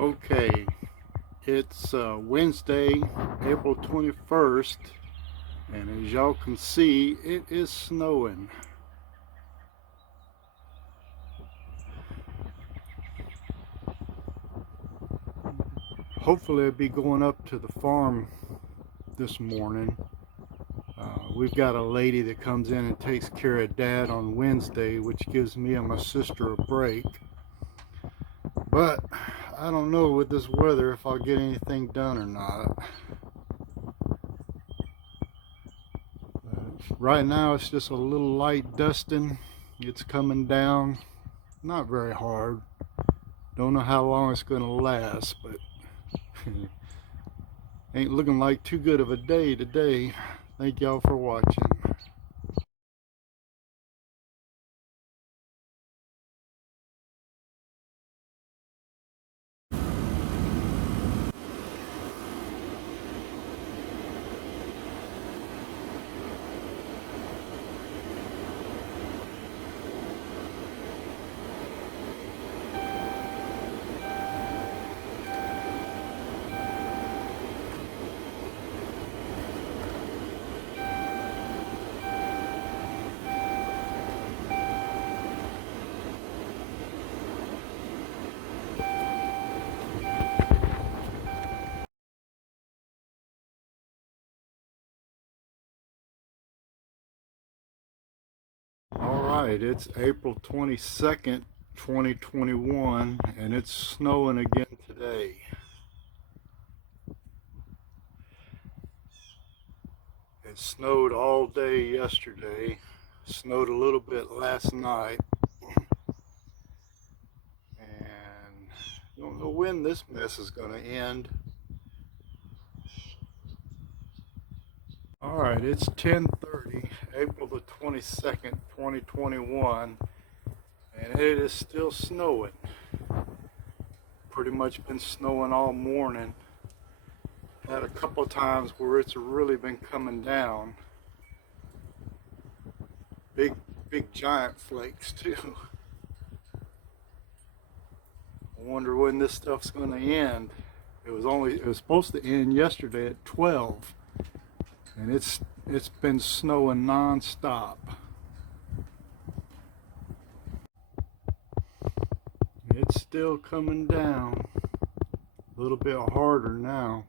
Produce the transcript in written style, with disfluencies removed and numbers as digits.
Okay, it's Wednesday, April 21st, and as y'all can see, it is snowing. Hopefully I'll be going up to the farm this morning. We've got a lady that comes in and takes care of Dad on Wednesday, which gives me and my sister a break. But I don't know with this weather if I'll get anything done or not. Right now it's just a little light dusting. It's coming down, not very hard. Don't know how long it's going to last, but ain't looking like too good of a day today. Thank y'all for watching. Alright, it's April 22nd, 2021, and it's snowing again today. It snowed all day yesterday, snowed a little bit last night, and don't know when this mess is going to end. Alright, it's 10:30, April the 22nd, 2021, and it is still snowing. Pretty much been snowing all morning. Had a couple of times where it's really been coming down. Big giant flakes too. I wonder when this stuff's going to end. It was supposed to end yesterday at 12, and it's been snowing non-stop. It's still coming down a little bit harder now.